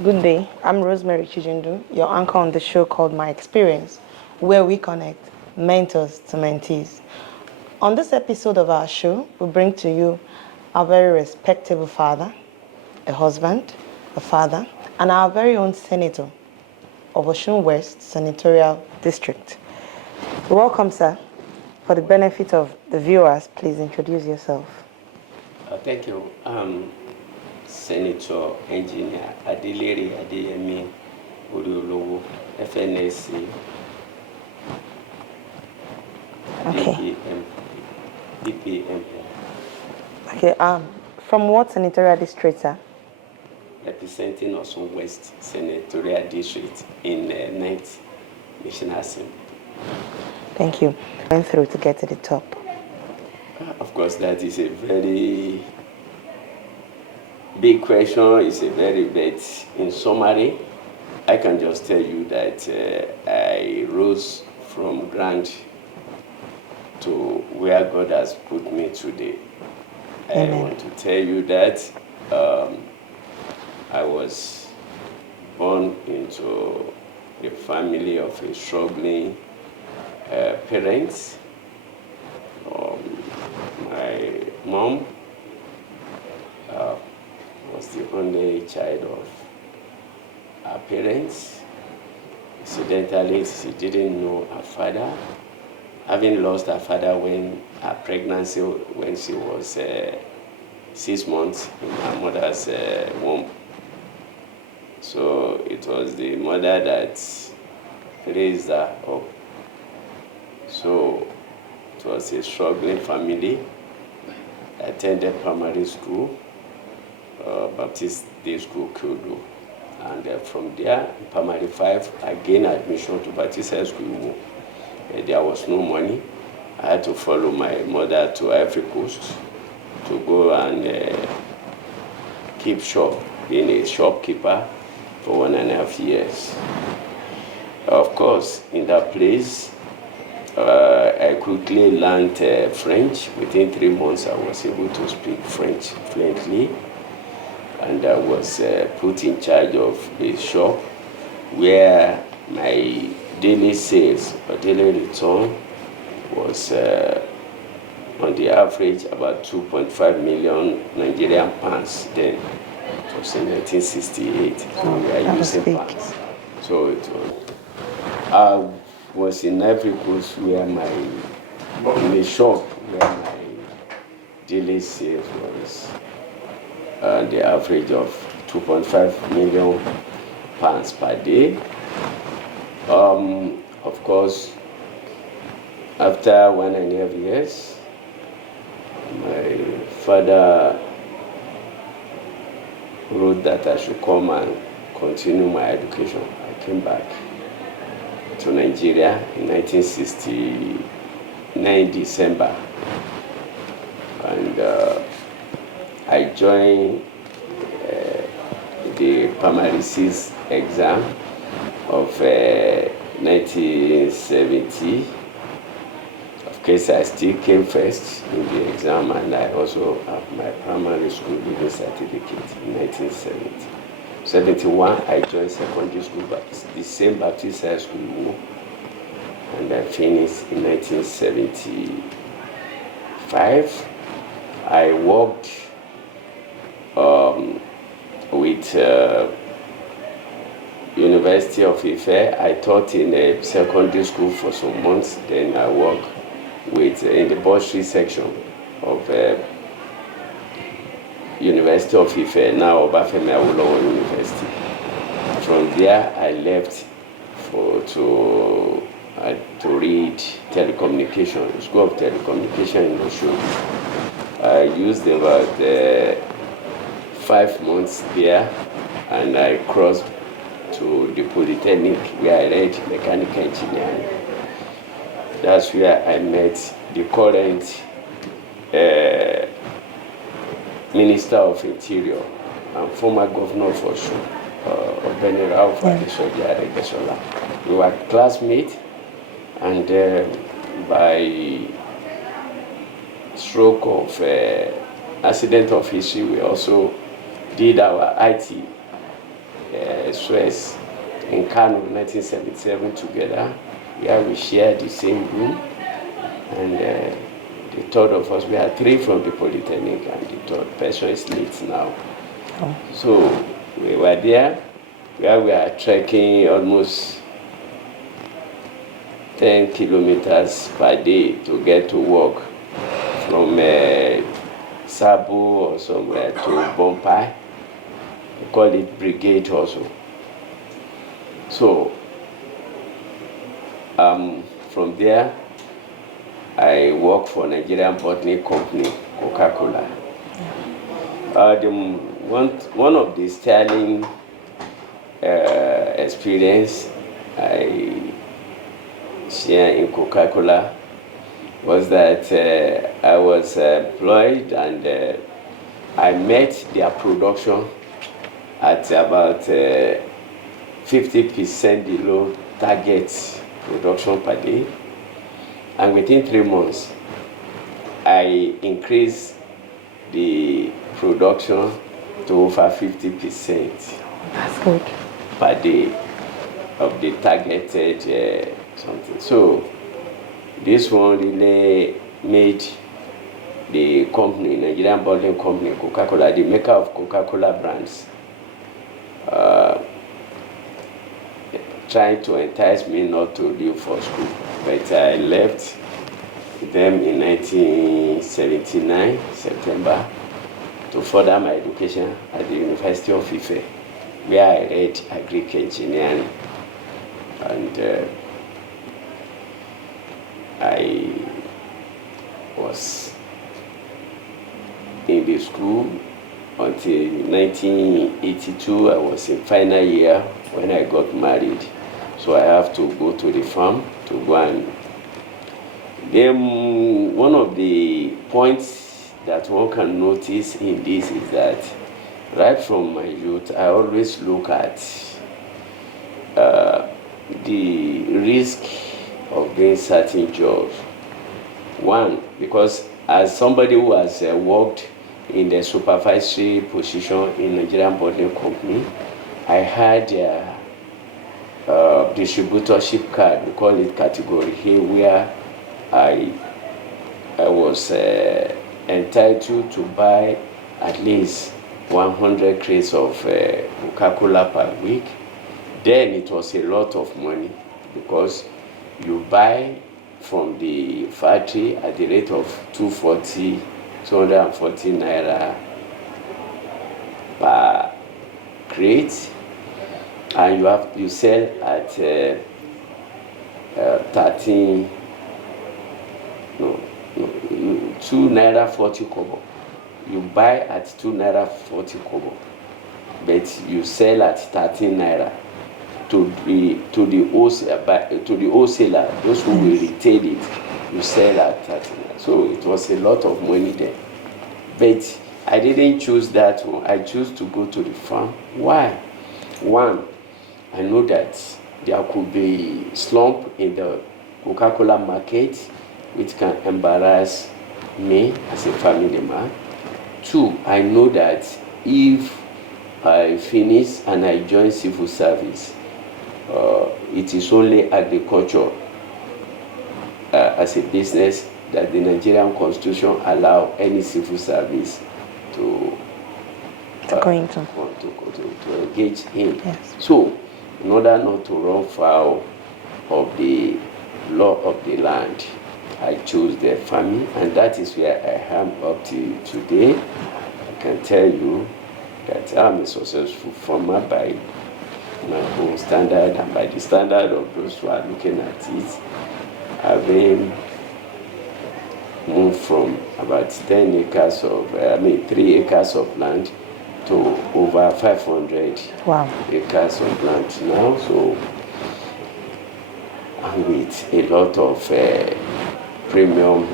Good day. I'm Rosemary Chijindu, your anchor on the show called My Experience, where we connect mentors to mentees. On this episode of our show, we bring to you our very respectable father, a husband, a father, and our very own senator of Osun West Senatorial District. Welcome, sir. For the benefit of the viewers, please introduce yourself. Thank you. Senator Engineer Adelere Adeyemi Oriolowo, FNSC, Okay. DPM, Okay. From what senatorial district, sir? representing Osun West Senatorial District in 9th National Assembly. Thank you. Went through to get to the top. Of course, that is a very big question. It's a very big, in summary, I can just tell you that I rose from ground to where God has put me today. Amen. I want to tell you that I was born into a family of a struggling parents. My mom was the only child of her parents. Incidentally, she didn't know her father, having lost her father when her pregnancy, when she was 6 months in her mother's womb. So it was the mother that raised her up. So it was a struggling family. I attended primary school, Baptist Day School, Kyodo. And from there, in primary 5, I gained admission to Baptist High School. There was no money. I had to follow my mother to Ivory Coast to go and keep shop, being a shopkeeper for 1.5 years. Of course, in that place, I quickly learned French. Within 3 months, I was able to speak French fluently, and I was put in charge of a shop where my daily sales or daily return was on the average about 2.5 million Nigerian pounds then. It was in 1968. So we are using pounds. So it was, was in Ivory Coast where in a shop where my daily sales was the average of 2.5 million pounds per day. Of course, after 1.5 years, my father wrote that I should come and continue my education. I came back to Nigeria in 1969 December, and I joined the primary 6 exam of 1970. Of course, I still came first in the exam, and I also have my primary school leaving certificate in 1970. 71, I joined secondary school, but the same Baptist High School, and I finished in 1975. I worked with University of Ife. I taught in a secondary school for some months. Then I worked with in the bursary section of University of Ife, now Obafemi Awolowo University. From there, I left to read telecommunication, School of Telecommunication in Osun. I used about 5 months there, and I crossed to the Polytechnic where I read mechanical engineering. That's where I met the current Minister of Interior and former Governor of Osun, Ogbeni Ralph Adesola. We were classmates, and by stroke of accident of history, we also did our IT Suez in Kano, 1977 together. Yeah, we shared the same room. And the third of us, we had 3 from the Polytechnic, and the third person is late now. Oh. So we were there, where we are trekking almost 10 kilometers per day to get to work from Sabo or somewhere to Bompai. We call it Brigade also. So from there, I work for Nigerian Bottling Company, Coca-Cola. One of the sterling experience I share in Coca-Cola was that I was employed, and I met their production at about 50% below target production per day. And within 3 months, I increased the production to over 50%. That's good. Per day of the targeted something. So this one really made the company, Nigerian Bottling Company, Coca-Cola, the maker of Coca-Cola brands, trying to entice me not to leave for school. But I left them in 1979, September, to further my education at the University of Ife, where I read agric engineering. And I was in the school until 1982. I was in final year when I got married. So I have to go to the farm to go and... Then one of the points that one can notice in this is that right from my youth, I always look at the risk of doing certain jobs. One, because as somebody who has worked in the supervisory position in Nigerian Bottling Company, I had distributorship card, we call it category A, where I was entitled to buy at least 100 crates of Coca-Cola per week. Then it was a lot of money, because you buy from the factory at the rate of 240 naira per crate, and you sell at 2 naira 40 kobo. You buy at 2 naira 40 kobo, but you sell at 13 naira to the wholesaler, those who will retail it. You sell at 13 naira. So it was a lot of money there. But I didn't choose that one. I chose to go to the farm. Why? One, I know that there could be slump in the Coca-Cola market, which can embarrass me as a family man. Two, I know that if I finish and I join civil service, it is only agriculture as a business that the Nigerian Constitution allow any civil service to engage in. Yes. So, in order not to run foul of the law of the land, I chose the farming, and that is where I am up to today. I can tell you that I'm a successful farmer by my own standard and by the standard of those who are looking at it. Having moved from about 3 acres of land to over 500 acres of land now. So, and with a lot of premium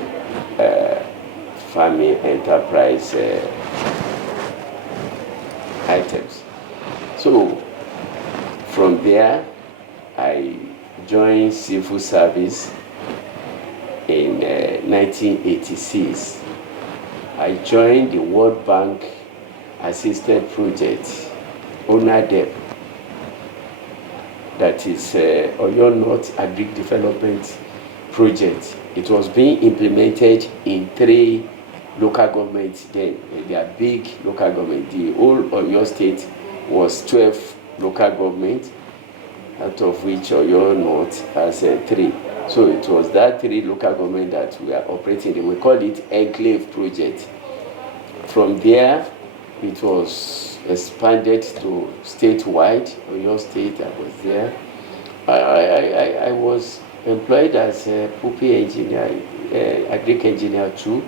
farming enterprise items. So from there, I joined civil service in 1986. I joined the World Bank Assisted Project, ONADEP, that is Oyo North Agric Development Project. It was being implemented in 3 local governments then. They are big local governments. The whole Oyo state was 12 local governments, out of which Oyo North has 3. So it was that 3 local government that we are operating in. We call it Enclave Project. From there, it was expanded to statewide. Oyo State, I was there. I was employed as a puppy engineer, agric engineer too,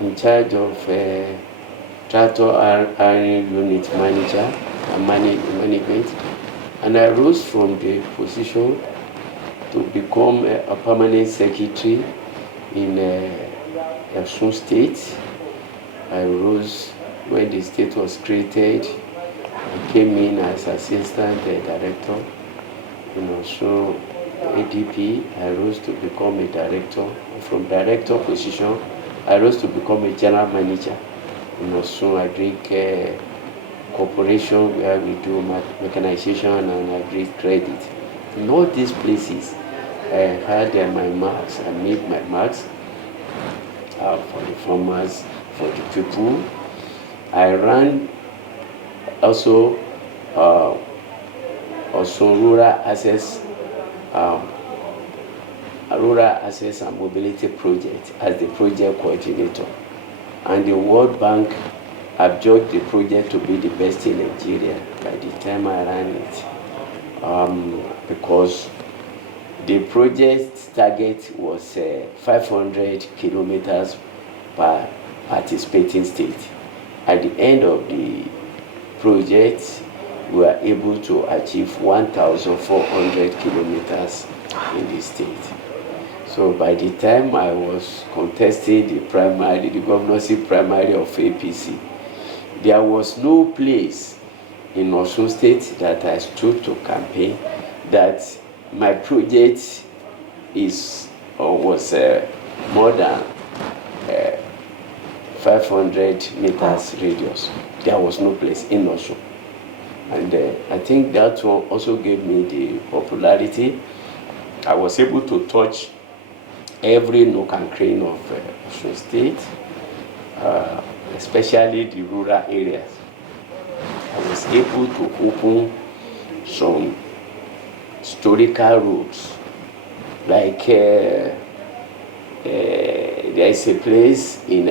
in charge of tractor iron unit manager and management. And I rose from the position to become a permanent secretary in Osun State. I rose when the state was created. I came in as assistant director. So ADP, I rose to become a director. From director position, I rose to become a general manager. So Agric Corporation, where we do mechanization and agri credit. In all these places, I had my marks. I made my marks for the farmers, for the people. I ran also rural access and mobility project as the project coordinator, and the World Bank adjudged the project to be the best in Nigeria by the time I ran it, because the project target was 500 kilometers per participating state. At the end of the project, we were able to achieve 1,400 kilometers in the state. So by the time I was contesting the governorship primary of APC, there was no place in Osun State that I stood to campaign that my project was more than 500 meters radius. There was no place in Osun. And I think that one also gave me the popularity. I was able to touch every nook and cranny of Osun State, especially the rural areas. I was able to open some historical roads, like there is a place in,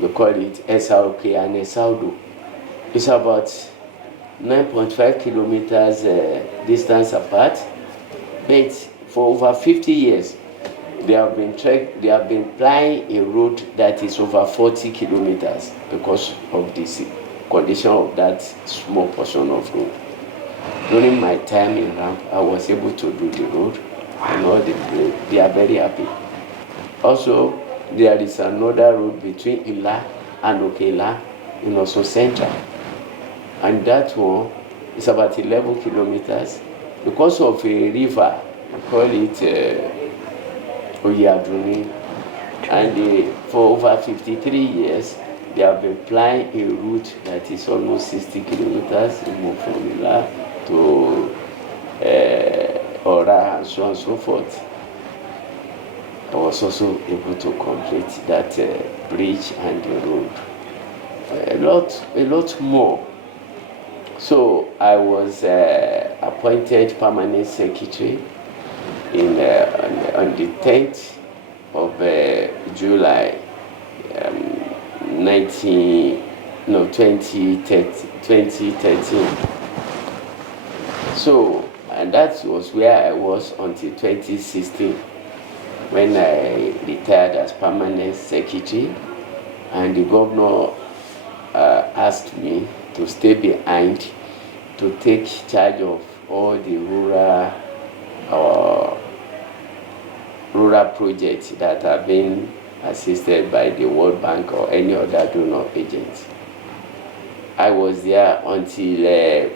we call it SRK and Esaudo. It's about 9.5 kilometers distance apart, but for over 50 years, they have been plying a road that is over 40 kilometers because of the condition of that small portion of road. During my time in ramp, I was able to do the road, and they are very happy. Also, there is another road between Ila and Okela in Osun Central, and that one is about 11 kilometers because of a river. We call it Oyaduni, and for over 53 years, they have been plying a route that is almost 60 kilometers from Ila to Ora, and so on and so forth. I was also able to complete that bridge and the road. A lot more. So I was appointed permanent secretary on the 10th of July 2013. So, and that was where I was until 2016, when I retired as permanent secretary, and the governor asked me to stay behind to take charge of all the rural projects that are being assisted by the World Bank or any other donor agents. I was there until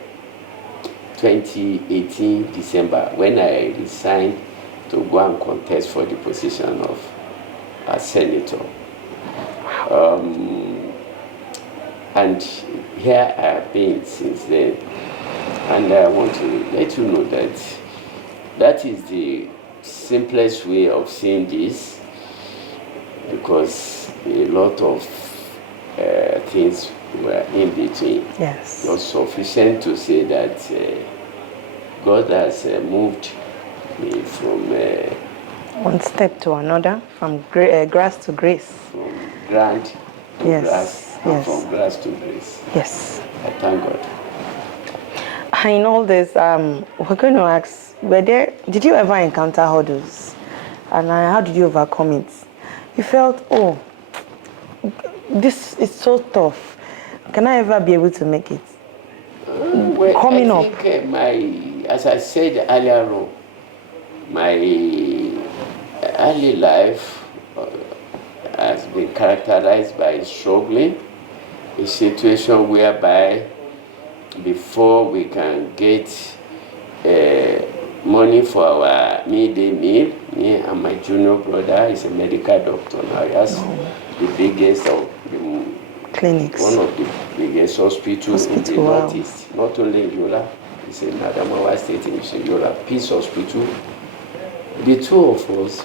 2018 December, when I resigned to go and contest for the position of a senator. And here I have been since then. And I want to let you know that that is the simplest way of seeing this, because a lot of things were in between. Yes. It was sufficient to say that God has moved me from one step to another, from grass to grace. from grand to Yes, grass, and yes. from grass to grace. Yes. I thank God. In all this, we're going to ask, did you ever encounter hurdles? And how did you overcome it? You felt, oh, this is so tough. Can I ever be able to make it? Well, Coming I up. think as I said earlier on, my early life has been characterized by struggling, a situation whereby before we can get money for our midday meal, me and my junior brother is a medical doctor now. He has the biggest of the Clinics. one of the biggest hospitals in the Wow. Northeast, not only in Yola, it's in Adamawa State, in Yola, Peace Hospital. The two of us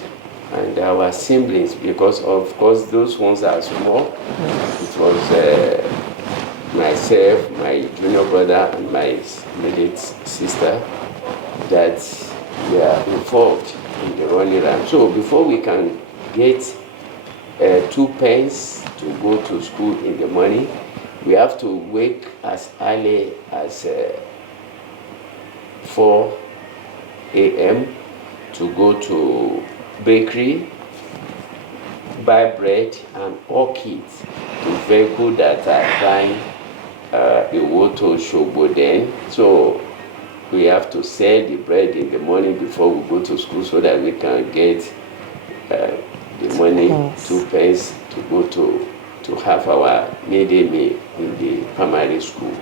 and our siblings, because of course those ones are small, it was myself, my junior brother, and my immediate sister that were involved in the running around. So before we can get 2 pence to go to school in the morning, we have to wake as early as 4 a.m. to go to bakery, buy bread and orchids to vehicle that are buying Iwoto Shogbo then. So we have to sell the bread in the morning before we go to school so that we can get the money, 2 pence to go to have our midday meal in the primary school.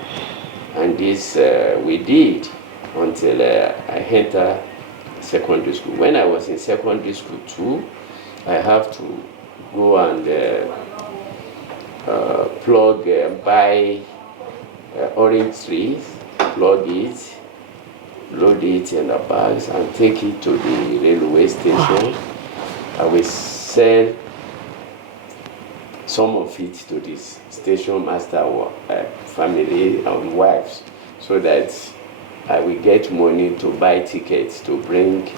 And this we did until I entered secondary school. When I was in secondary school too, I have to go and plug, buy orange trees, plug it, load it in the bags and take it to the railway station. I will sell some of it to this station master family and wives, so that I will get money to buy tickets to bring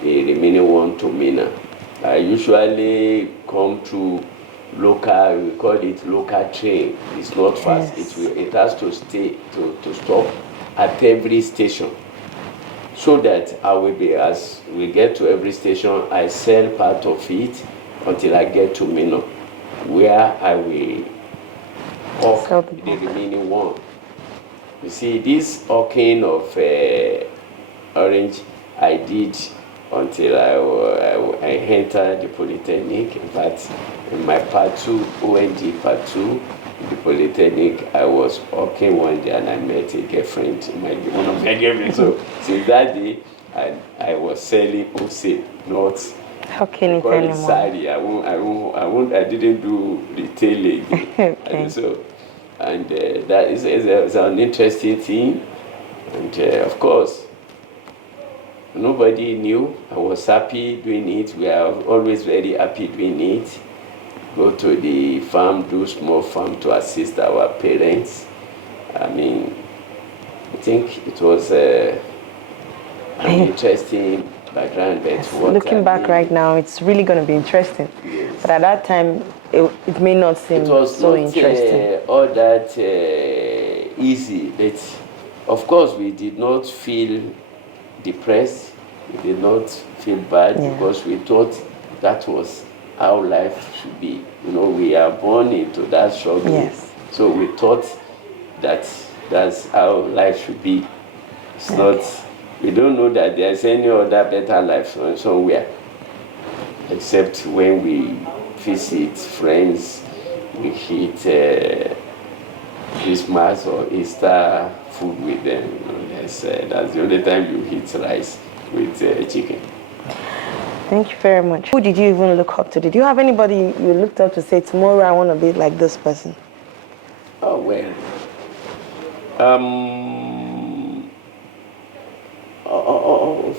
the remaining one to Mina. I usually come through local, we call it local train. It's not fast. Yes. It has to stay to stop at every station, so that I will be, as we get to every station, I sell part of it until I get to Mina, where I will hawk the remaining one. You see, this hawking of orange I did until I entered the Polytechnic. In fact, in my part 2, ONG part 2, the Polytechnic, I was hawking one day and I met a girlfriend, one of my girlfriends. So since that day, I was selling wholesale, not hawking it anymore. Sari. I didn't do retailing. Okay. And that is an interesting thing. And of course, nobody knew. I was happy doing it. We are always very happy doing it. Go to the farm, do small farm to assist our parents. I mean, I think it was an interesting background. Yes. Looking back right now, it's really going to be interesting. Yes. But at that time, it may not seem so interesting. All that easy. But of course, we did not feel depressed. We did not feel bad, because we thought that was how life should be. You know, we are born into that struggle. Yes. So we thought that that's how life should be. It's not. We don't know that there's any other better life somewhere, except when we visit friends, we eat Christmas or Easter food with them. You know, that's the only time you eat rice with chicken. Thank you very much. Who did you even look up to? Did you have anybody you looked up to say, tomorrow I want to be like this person? Oh, well.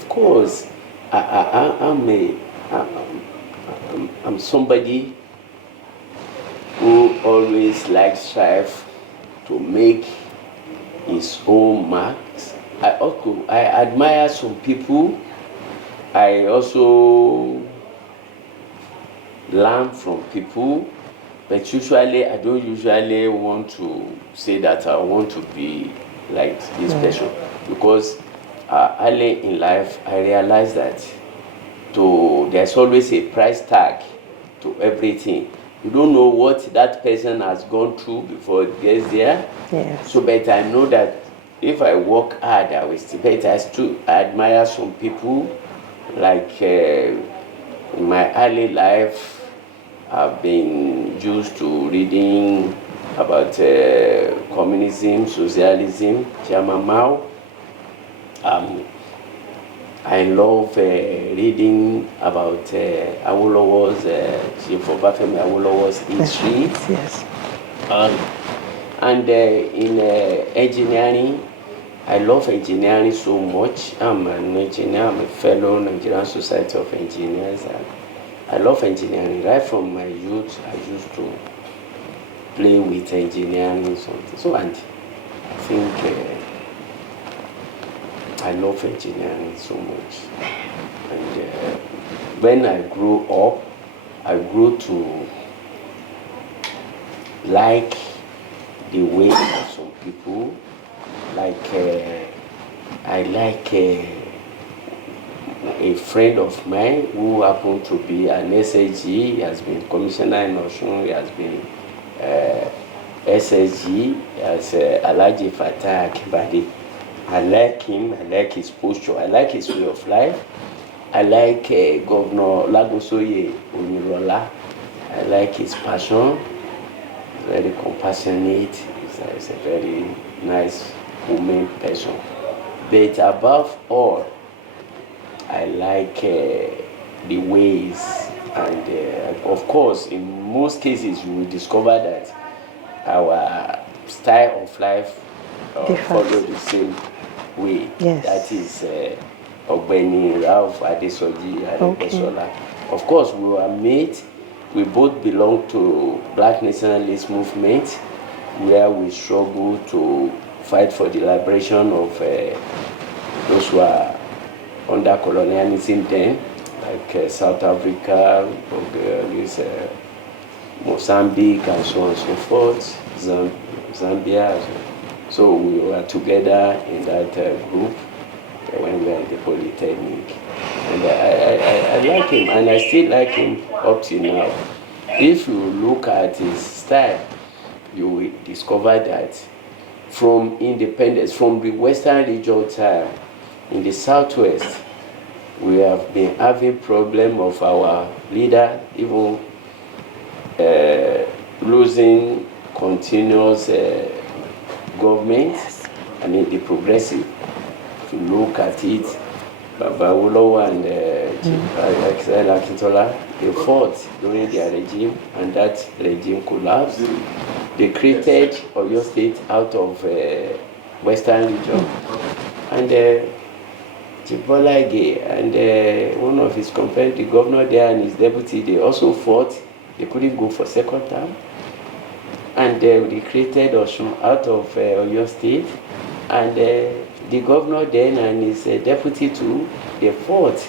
Of course, I'm somebody who always likes strive to make his own marks. I admire some people. I also learn from people, but usually I don't usually want to say that I want to be like this person, because early in life I realized that there's always a price tag to everything. You don't know what that person has gone through before it gets there. Yes. So, but I know that if I work hard, I will still. But I still admire some people, like in my early life, I've been used to reading about communism, socialism, Chairman Mao. I love reading about Awolowo's, Chief Obafemi Awolowo's history. Yes. And in engineering, I love engineering so much. I'm an engineer, I'm a fellow Nigerian Society of Engineers. I love engineering. Right from my youth, I used to play with engineering something. So, and I think I love engineering so much. And when I grew up, I grew to like the way of some people. Like I like a friend of mine who happened to be an SSG. He has been commissioner in Osun. He has been SSG as Alhaji Fatah Akibade. I like him. I like his posture. I like his way of life. I like Governor Lagosoye Onirola. I like his passion. He's very compassionate. He's a very nice, humane person. But above all, I like the ways, and of course, in most cases, you will discover that our style of life follow the same way. Yes. That is Ogbeni Ralph Adesoji Adesola. Of course, we were mates. We both belong to Black Nationalist movement, where we struggle to fight for the liberation of those who are under colonialism then, like South Africa, Mozambique, and so on and so forth, Zambia. So we were together in that group when we were in the Polytechnic. And I like him, and I still like him up to now. If you look at his style, you will discover that from independence, from the Western region time, in the Southwest, we have been having problem of our leader even losing continuous government. I mean, the progressive. If you look at it, Baba Awolowo and Akintola, they fought during their regime, and that regime collapsed. They created Oyo State out of Western region, and Bola Ige and one of his companions, the governor there and his deputy, they also fought. They couldn't go for second term, and they created Osun out of Oyo State, and the governor then and his deputy too, they fought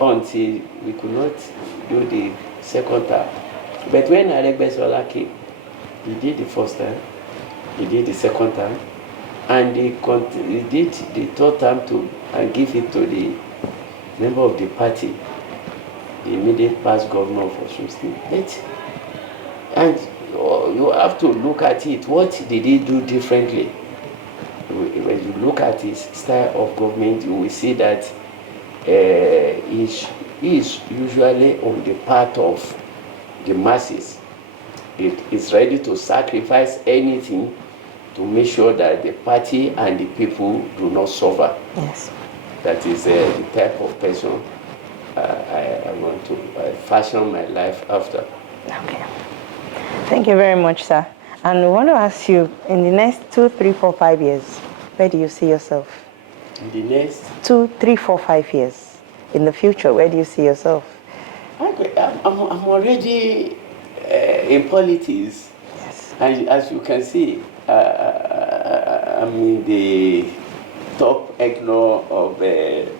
until we could not do the second term. But when Aregbesola came, he did the first time, he did the second time, and he did the third term too, and give it to the member of the party, the immediate past governor of Osun State. And you have to look at it. What did he do differently? When you look at his style of government, you will see that he is usually on the part of the masses. It is ready to sacrifice anything to make sure that the party and the people do not suffer. Yes. That is the type of person I want to fashion my life after. Okay. Thank you very much, sir. And we want to ask you, in the next 2, 3, 4, 5 years, where do you see yourself? In the next 2, 3, 4, 5 years in the future? Where do you see yourself? I'm already in politics. Yes. And as you can see, I'm in the top echelon of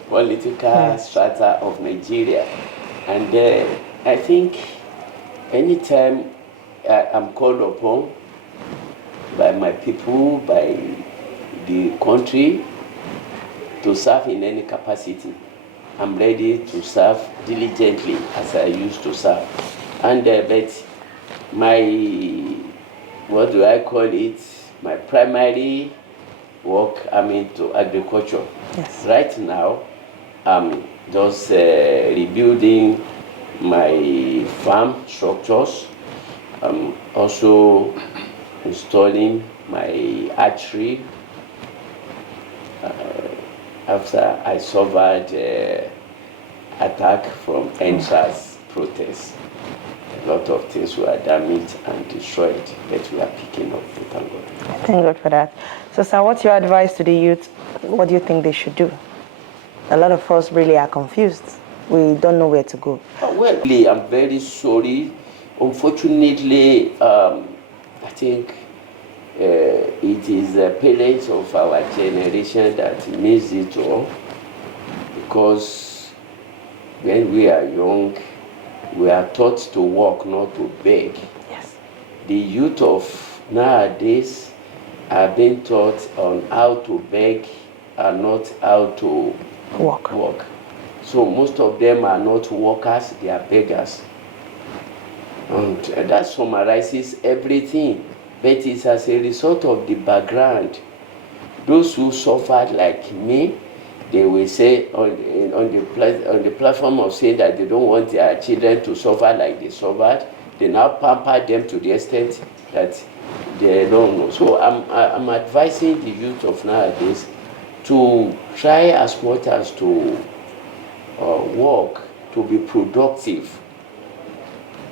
political strata of Nigeria. And I think anytime I'm called upon by my people, by the country, to serve in any capacity, I'm ready to serve diligently as I used to serve. And but my, what do I call it, my primary work, I'm into agriculture. Yes. Right now, I'm just rebuilding my farm structures. I'm also installing my archery after I suffered attack from NSAS protests. A lot of things were damaged and destroyed, but we are picking up, thank God. Thank God for that. So, sir, what's your advice to the youth? What do you think they should do? A lot of us really are confused. We don't know where to go. Well, I'm very sorry. Unfortunately, I think it is the parents of our generation that miss it all, because when we are young, we are taught to work, not to beg. Yes. The youth of nowadays are being taught on how to beg and not how to work. So most of them are not workers, they are beggars. And that summarizes everything. But it's as a result of the background. Those who suffered like me, they will say on the platform of saying that they don't want their children to suffer like they suffered, they now pamper them to the extent that they don't know. So I'm advising the youth of nowadays to try as much as to work, to be productive.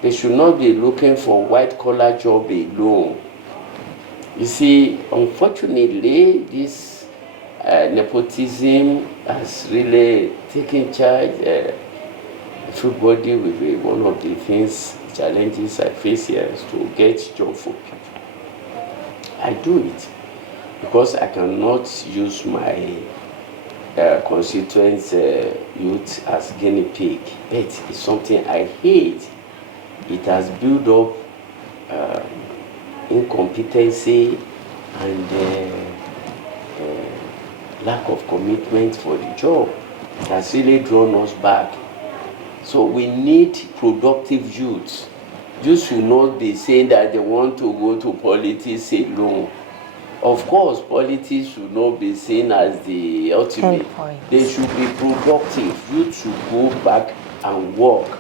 They should not be looking for white-collar job alone. You see, unfortunately, this nepotism has really taken charge. Everybody will be one of the things, challenges I face here is to get job for people. I do it because I cannot use my constituents' youth as guinea pig. But it's something I hate. It has built up incompetency and lack of commitment for the job. It has really drawn us back. So we need productive youth. Youth should not be saying that they want to go to politics alone. Of course, politics should not be seen as the ultimate. They should be productive. Youth should go back and work.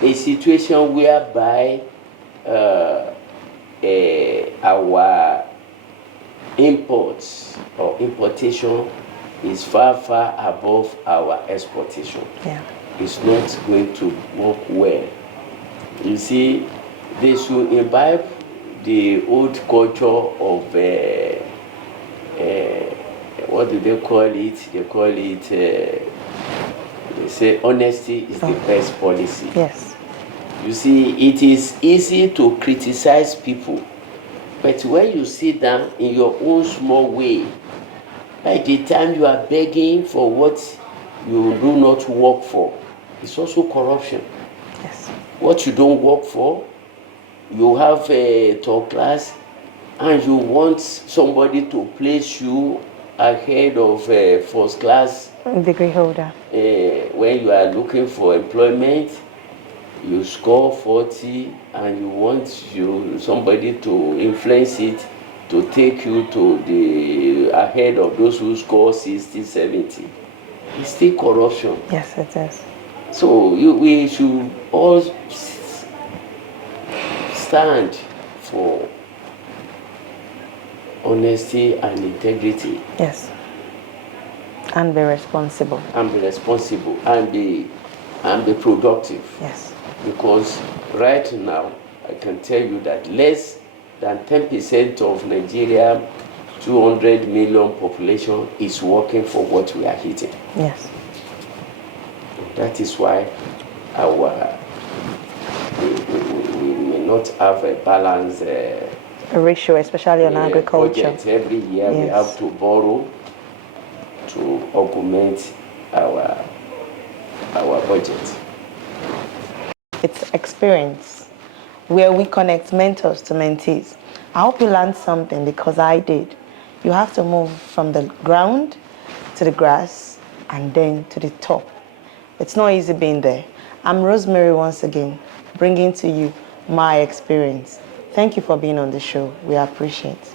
A situation whereby our imports or importation is far, far above our exportation. Yeah. It's not going to work well. You see, they should imbibe the old culture of what do they call it? They call it, they say honesty is the best policy. Yes. You see, it is easy to criticize people, but when you sit down in your own small way, by the time you are begging for what you do not work for, it's also corruption. Yes. What you don't work for, you have a top class, and you want somebody to place you ahead of a first class degree holder. When you are looking for employment, you score 40 and you want somebody to influence it to take you to the ahead of those who score 60, 70. It's still corruption. Yes, it is. So we should all stand for honesty and integrity. Yes. And be responsible. And be responsible and be productive. Yes. Because right now, I can tell you that less than 10% of Nigerian 200 million population is working for what we are eating. Yes. That is why we may not have a balanced A ratio, especially on agriculture. budget. Every year we have to borrow to augment our budget. It's experience where we connect mentors to mentees. I hope you learned something, because I did. You have to move from the ground to the grass and then to the top. It's not easy being there. I'm Rosemary once again, bringing to you my experience. Thank you for being on the show. We appreciate it.